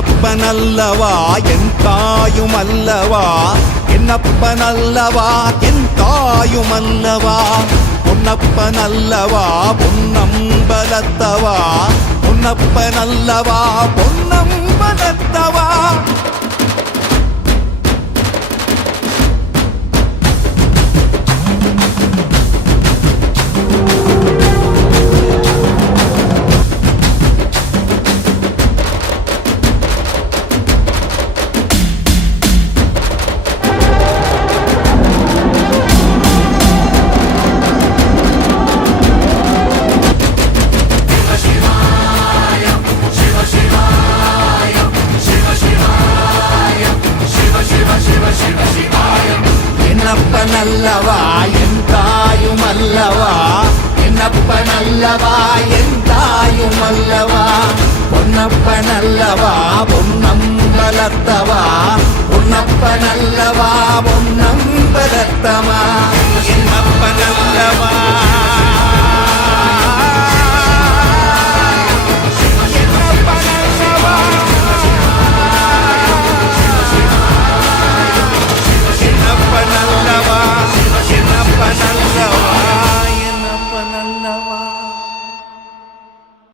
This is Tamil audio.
என்னப்பனல்லவா என் தாயுமல்லவா, என்னப்பனல்லவா என் தாயுமல்லவா, பொன்னப்பனல்லவா பொன்னம்பலத்தவா, பொன்னப்பனல்லவா பொன்னம்பலத்தவா. என்னப்பனல்லவா என் தாயுமல்லவா, என்னப்பனல்லவா என் தாயுமல்லவா, பொன்னப்பனல்லவா பொன்னம்பலத்தவா, பொன்னப்பனல்லவா பொன்னம்பலத்தவா. என்னப்பனல்லவா